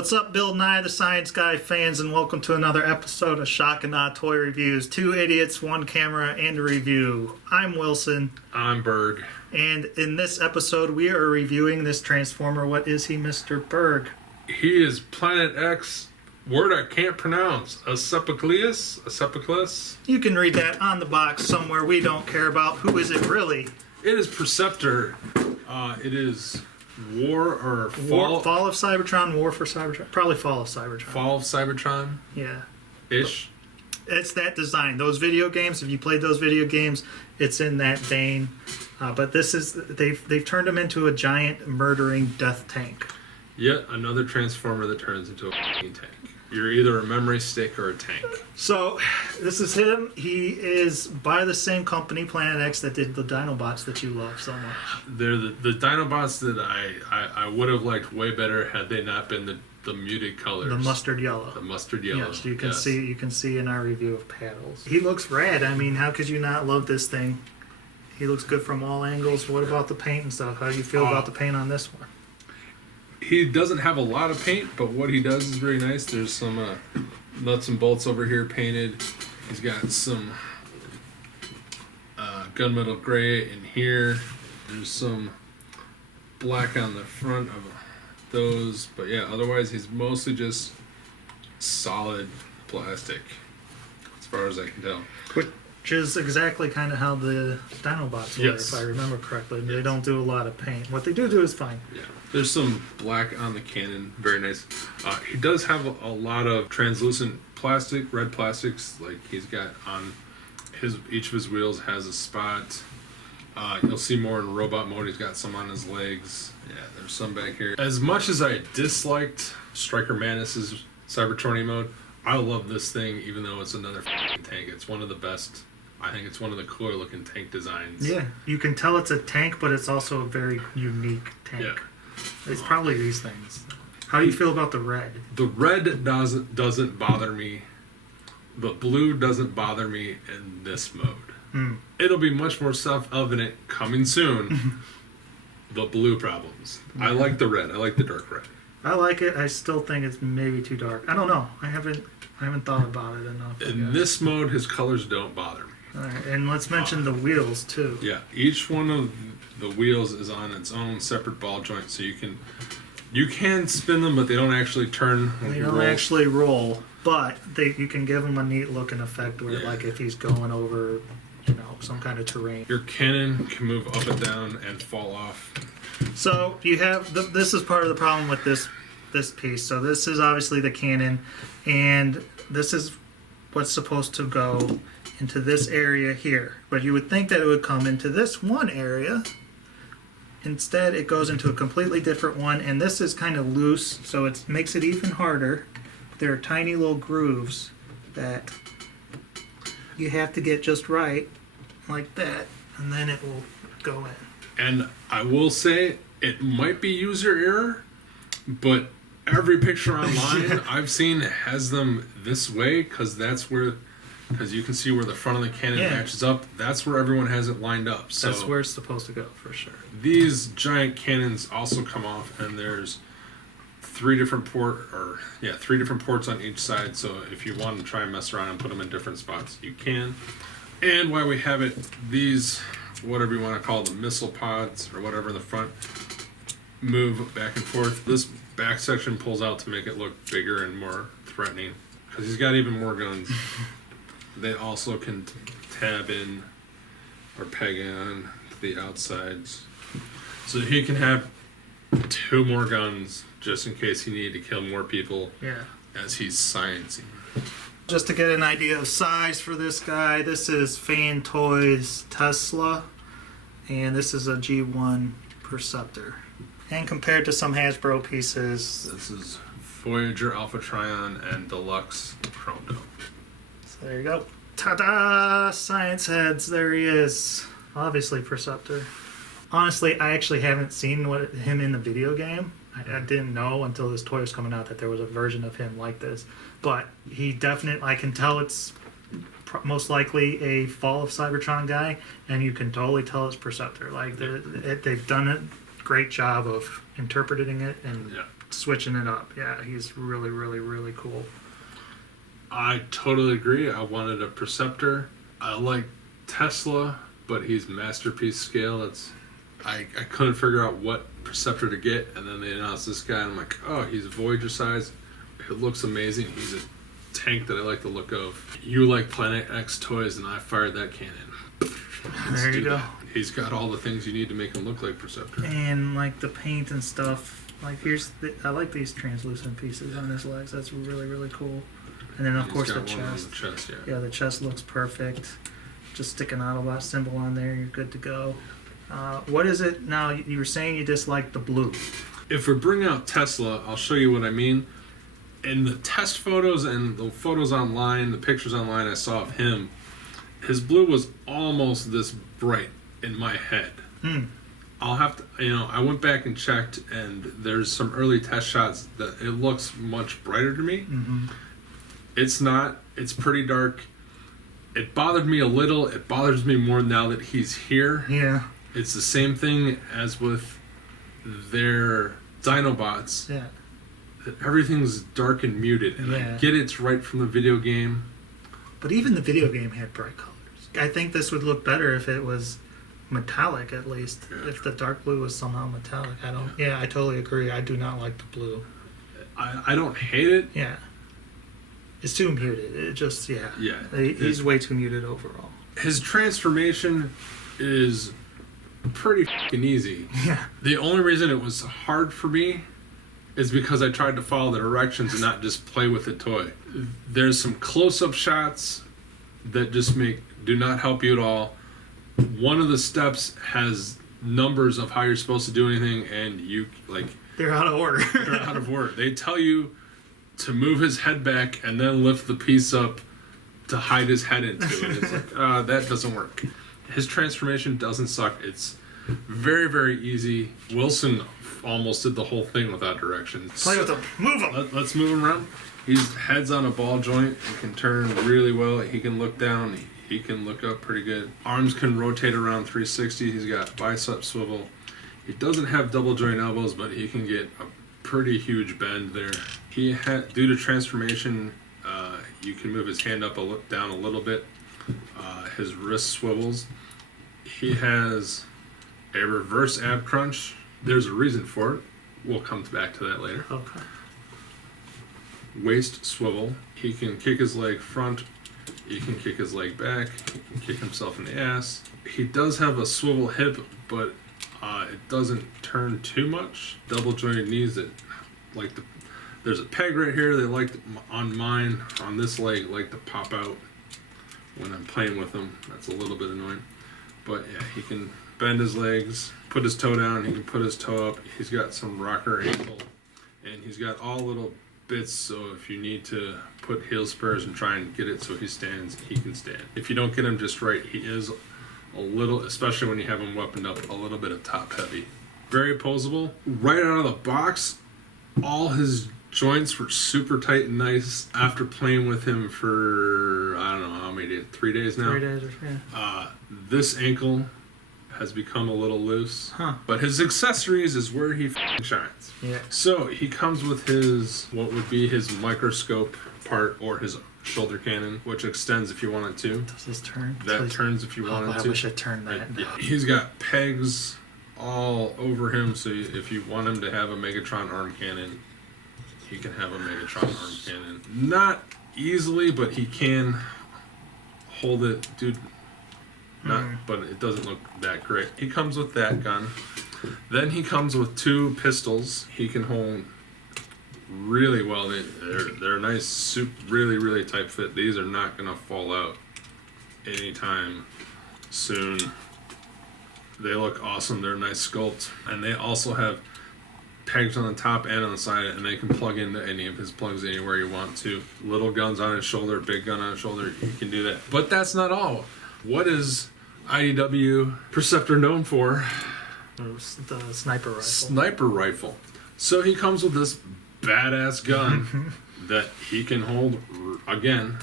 What's up, Bill Nye, the Science Guy fans, and welcome to another episode of Shock and Awe Toy Reviews. Two idiots, one camera, and a review. I'm Wilson. I'm Berg. And in this episode, we are reviewing this Transformer. What is he, Mr. Berg? He is Planet X, word I can't pronounce. Asclepius? You can read that on the box somewhere we don't care about. Who is it really? It is Perceptor. It is Fall of Cybertron, War for Cybertron. Probably Fall of Cybertron. Fall of Cybertron? Yeah. Ish. It's that design. Those video games, if you played those video games, it's in that vein. But this is, they've turned him into a giant murdering death tank. Yet another Transformer that turns into a tank. You're either a memory stick or a tank. So, this is him. He is by the same company, Planet X, that did the Dinobots that you love so much. They're the Dinobots that I would have liked way better had they not been the muted colors. The mustard yellow. The mustard yellow. Yes, you can see in our review of Paddles. He looks rad. I mean, how could you not love this thing? He looks good from all angles. What about the paint and stuff? How do you feel about the paint on this one? He doesn't have a lot of paint, but what he does is very nice. There's some nuts and bolts over here painted. He's got some gunmetal gray in here. There's some black on the front of those, but yeah, otherwise he's mostly just solid plastic, as far as I can tell. Which is exactly kind of how the Dinobots were, if I remember correctly. They don't do a lot of paint. What they do is fine. Yeah. There's some black on the cannon. Very nice. He does have a lot of translucent plastic, red plastics. Like he's got on each of his wheels has a spot. You'll see more in robot mode. He's got some on his legs. Yeah, there's some back here. As much as I disliked Striker Manus's Cybertronian mode, I love this thing, even though it's another tank. It's one of the best. I think it's one of the cooler looking tank designs. Yeah, you can tell it's a tank, but it's also a very unique tank. Yeah. It's probably these things. How do you feel about the red? The red doesn't bother me. The blue doesn't bother me in this mode. It'll be much more self-evident coming soon. The blue problems. I like the red. I like the dark red. I like it. I still think it's maybe too dark. I don't know. I haven't thought about it enough. In this mode, his colors don't bother me. All right, and let's mention the wheels too. Yeah, each one of the wheels is on its own separate ball joint, so you can spin them, but they don't actually turn. They don't actually roll, but you can give them a neat looking effect where, like, if he's going over, some kind of terrain. Your cannon can move up and down and fall off. So you have this is part of the problem with this piece. So this is obviously the cannon, and this is what's supposed to go into this area here. But you would think that it would come into this one area. Instead, it goes into a completely different one, and this is kind of loose, so it makes it even harder. There are tiny little grooves that you have to get just right, like that, and then it will go in. And I will say, it might be user error, but every picture online I've seen has them this way, because you can see where the front of the cannon matches up. That's where everyone has it lined up. So that's where it's supposed to go, for sure. These giant cannons also come off, and there's three different ports on each side. So if you want to try and mess around and put them in different spots, you can. And while we have it, these, whatever you want to call them, missile pods or whatever in the front, move back and forth. This back section pulls out to make it look bigger and more threatening, because he's got even more guns. They also can tab in or peg in to the outsides. So he can have 2 more guns just in case he needed to kill more people as he's sciencing. Just to get an idea of size for this guy, this is Fan Toys Tesla, and this is a G1 Perceptor. And compared to some Hasbro pieces, this is Voyager Alpha Trion and Deluxe Chrome Dome. So there you go. Ta-da! Science heads, there he is. Obviously Perceptor. Honestly, I actually haven't seen him in the video game. I didn't know until this toy was coming out that there was a version of him like this. But he definitely, I can tell it's most likely a Fall of Cybertron guy, and you can totally tell it's Perceptor. Like, they've done a great job of interpreting it and switching it up. Yeah, he's really, really, really cool. I totally agree. I wanted a Perceptor. I like Tesla, but he's masterpiece scale. I couldn't figure out what Perceptor to get, and then they announced this guy, and I'm like, oh, he's Voyager size. It looks amazing. He's a tank that I like the look of. You like Planet X toys, and I fired that cannon. There you go. That. He's got all the things you need to make him look like Perceptor. And like the paint and stuff. Like I like these translucent pieces on his legs. That's really, really cool. And then of He's course got the one on chest. the chest, Yeah, the chest looks perfect. Just stick an Autobot symbol on there, you're good to go. What is it now? You were saying you disliked the blue. If we bring out Tesla, I'll show you what I mean. In the test photos and the photos online, the pictures online I saw of him, his blue was almost this bright in my head. I'll have to, I went back and checked, and there's some early test shots that it looks much brighter to me. It's not. It's pretty dark. It bothered me a little. It bothers me more now that he's here. Yeah. It's the same thing as with their Dinobots. Yeah. Everything's dark and muted, and I get it's right from the video game. But even the video game had bright colors. I think this would look better if it was metallic, at least. Yeah. If the dark blue was somehow metallic. I totally agree. I do not like the blue. I don't hate it. Yeah. It's too muted. It just, Yeah. He's way too muted overall. His transformation is pretty fucking easy. Yeah. The only reason it was hard for me is because I tried to follow the directions and not just play with the toy. There's some close-up shots that just do not help you at all. One of the steps has numbers of how you're supposed to do anything, and they're out of order. They're out of order. They tell you to move his head back and then lift the piece up to hide his head into it. It's like, that doesn't work. His transformation doesn't suck. It's very, very easy. Wilson almost did the whole thing without directions. Play with him. Move him. Let's move him around. His head's on a ball joint. He can turn really well. He can look down. He can look up pretty good. Arms can rotate around 360. He's got bicep swivel. He doesn't have double joint elbows, but he can get a pretty huge bend there. Due to transformation, you can move his hand up down a little bit. His wrist swivels. He has a reverse ab crunch. There's a reason for it. We'll come back to that later. Okay. Waist swivel. He can kick his leg front. He can kick his leg back. He can kick himself in the ass. He does have a swivel hip, but it doesn't turn too much. Double jointed knees there's a peg right here. They on mine, on this leg, like to pop out when I'm playing with him. That's a little bit annoying. But yeah, he can bend his legs, put his toe down, he can put his toe up. He's got some rocker ankle, and he's got all little bits, so if you need to put heel spurs and try and get it so he stands, he can stand. If you don't get him just right, he is a little, especially when you have him weaponed up, a little bit of top heavy. Very posable. Right out of the box, all his joints were super tight and nice. After playing with him for, I don't know how many days, 3 days now? 3 days, yeah. This ankle has become a little loose. But his accessories is where he shines. Yeah. So he comes with what would be his microscope part, or his shoulder cannon, which extends if you want it to. Does this turn? That turns if you want it to. I wish it turned that. Yeah. He's got pegs all over him, so if you want him to have a Megatron arm cannon, he can have a Megatron arm cannon. Not easily, but he can hold it, dude. But it doesn't look that great. He comes with that gun. Then he comes with 2 pistols. He can hold really well. They're a nice, really, really tight fit. These are not going to fall out anytime soon. They look awesome. They're a nice sculpt. And they also have pegs on the top and on the side, and they can plug into any of his plugs anywhere you want to. Little guns on his shoulder, big gun on his shoulder, you can do that. But that's not all. What is IDW Perceptor known for? The sniper rifle. Sniper rifle. So he comes with this badass gun that he can hold, again,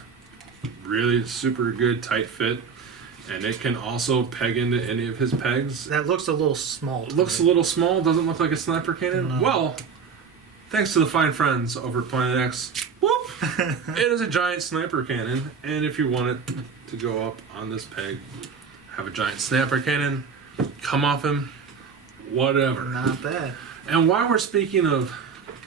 really super good tight fit. And it can also peg into any of his pegs. That looks a little small. It looks a little small. Doesn't look like a sniper cannon. No. Well, thanks to the fine friends over at Planet X, whoop, it is a giant sniper cannon. And if you want it to go up on this peg, have a giant sniper cannon, come off him, whatever. Not bad. And while we're speaking of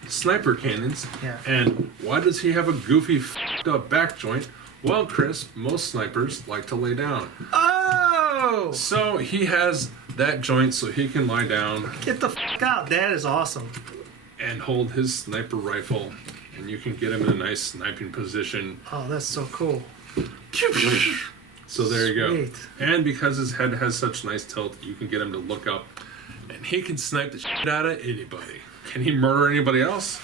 sniper cannons, Yeah. and why does he have a goofy f***ed up back joint? Well, Chris, most snipers like to lay down. Oh! So he has that joint so he can lie down Get the f out. That is awesome. and hold his sniper rifle, and you can get him in a nice sniping position. Oh, that's so cool. So there you go. Sweet. And because his head has such nice tilt, you can get him to look up, and he can snipe the shit out of anybody. Can he murder anybody else?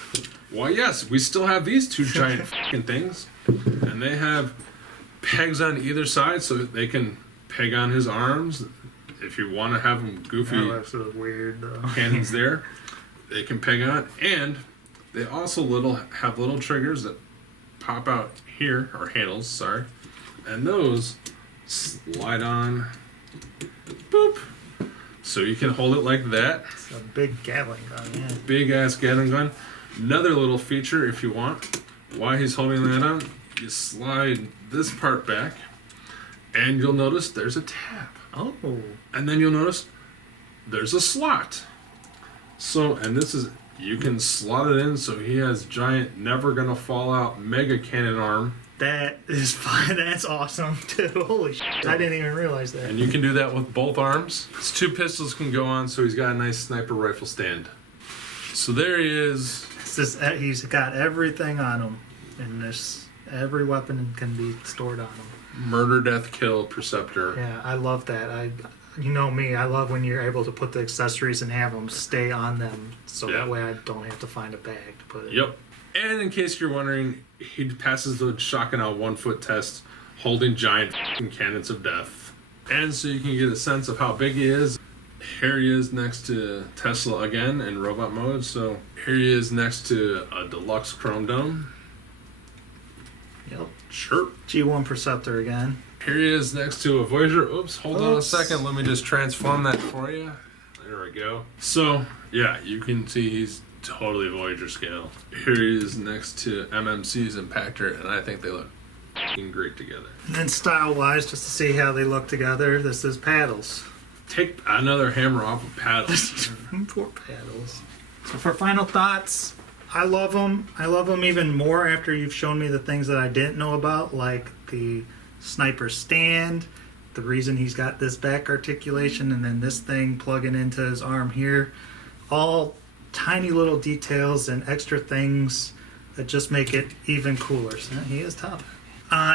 Why, yes. We still have these two giant fucking things, and they have pegs on either side, so that they can peg on his arms. If you want to have them goofy Oh, that's so weird, though. cannons there, they can peg on, and they also have little triggers that pop out here, or handles, sorry, and those slide on, boop, so you can hold it like that. It's a big Gatling gun, yeah. Big ass Gatling gun. Another little feature, if you want, while he's holding that on, you slide this part back, and you'll notice there's a tab, Oh. and then you'll notice there's a slot. So, and this is, you can slot it in so he has giant, never gonna fall out mega cannon arm. That is fine. That's awesome, too. Holy shit. I didn't even realize that. And you can do that with both arms. His two pistols can go on, so he's got a nice sniper rifle stand. So there he is. He's got everything on him in this. Every weapon can be stored on him. Murder, death, kill, Perceptor. Yeah, I love that. You know me, I love when you're able to put the accessories and have them stay on them, so Yeah. that way I don't have to find a bag to put it in. Yep. And in case you're wondering, he passes the shotgun out 1 foot test, holding giant f***ing cannons of death. And so you can get a sense of how big he is. Here he is next to Tesla again in robot mode. So here he is next to a deluxe chrome dome. Yep. Sure. G1 Perceptor again. Here he is next to a Voyager. Oops, hold on a Oops. second. Let me just transform that for you. There we go. So, yeah, you can see he's totally Voyager scale. Here he is next to MMC's Impactor, and I think they look f***ing great together. And then style-wise, just to see how they look together, this is paddles. Take another hammer off of paddles. Poor paddles. So for final thoughts, I love them. I love them even more after you've shown me the things that I didn't know about, like the sniper stand, the reason he's got this back articulation, and then this thing plugging into his arm here. All tiny little details and extra things that just make it even cooler. So he is tough.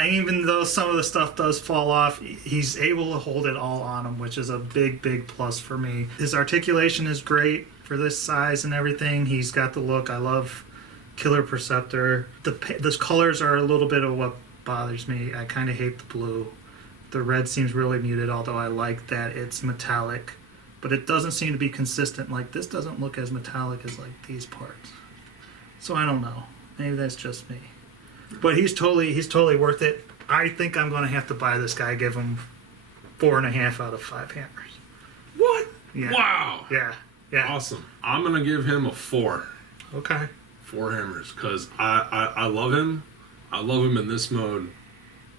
Even though some of the stuff does fall off, he's able to hold it all on him, which is a big, big plus for me. His articulation is great for this size and everything. He's got the look. I love Killer Perceptor. The colors are a little bit of what bothers me. I kind of hate the blue. The red seems really muted, although I like that it's metallic. But it doesn't seem to be consistent. Like, this doesn't look as metallic as, like, these parts. So I don't know. Maybe that's just me. But he's totally worth it. I think I'm going to have to buy this guy. Give him 4.5 out of 5 hammers. What? Yeah. Wow. Yeah. Yeah. Awesome. I'm going to give him a 4. Okay. 4 hammers, because I love him. I love him in this mode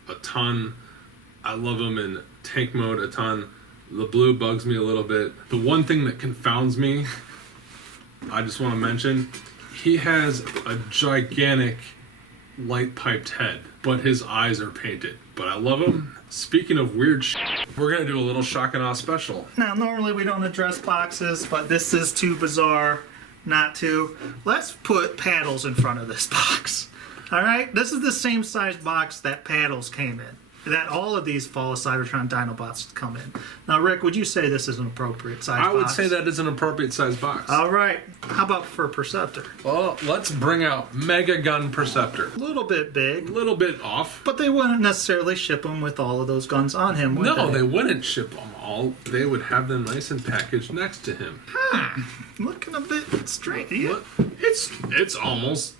a ton. I love him in tank mode a ton. The blue bugs me a little bit. The one thing that confounds me, I just want to mention, he has a gigantic light piped head, but his eyes are painted. But I love him. Speaking of weird shit, we're going to do a little shock and awe special. Now, normally we don't address boxes, but this is too bizarre not to. Let's put paddles in front of this box. All right? This is the same size box that paddles came in. That all of these Fall of Cybertron Dinobots come in. Now, Rick, would you say this is an appropriate size box? I would say that is an appropriate size box. All right. How about for Perceptor? Well, let's bring out Mega Gun Perceptor. A little bit big, A little bit off. but they wouldn't necessarily ship him with all of those guns on him, would No, they? they wouldn't ship them all. They would have them nice and packaged next to him. Looking a bit strange. Yeah. Look, it's almost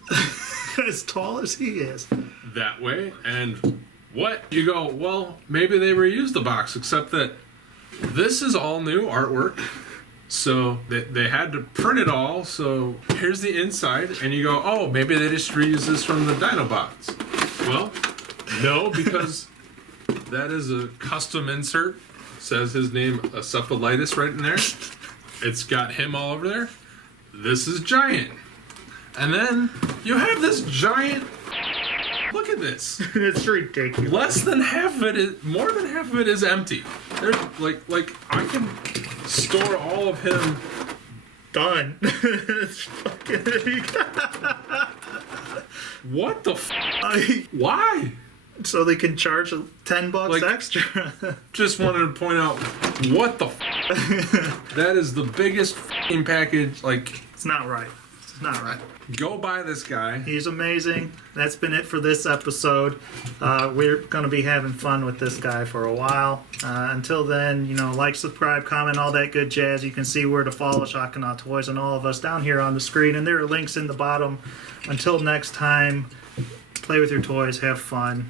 As tall as he is. that way. And what? You go, well, maybe they reused the box, except that this is all new artwork. So they had to print it all. So here's the inside, and you go, oh, maybe they just reuse this from the Dinobots. Well, no, because that is a custom insert. Says his name, Asclepius, right in there. It's got him all over there. This is giant. And then you have this giant. Look at this. It's ridiculous. Less than half of it is, more than half of it is empty. There's like I can store all of him. Done. It's fucking. What the? Why? So they can charge $10 Like- extra. Just wanted to point out what the. That is the biggest f***ing package. Like, It's not right. It's not right. go buy this guy. He's amazing. That's been it for this episode. We're going to be having fun with this guy for a while. Until then, like, subscribe, comment, all that good jazz. You can see where to follow Shotgun Toys and all of us down here on the screen, and there are links in the bottom. Until next time, play with your toys, have fun.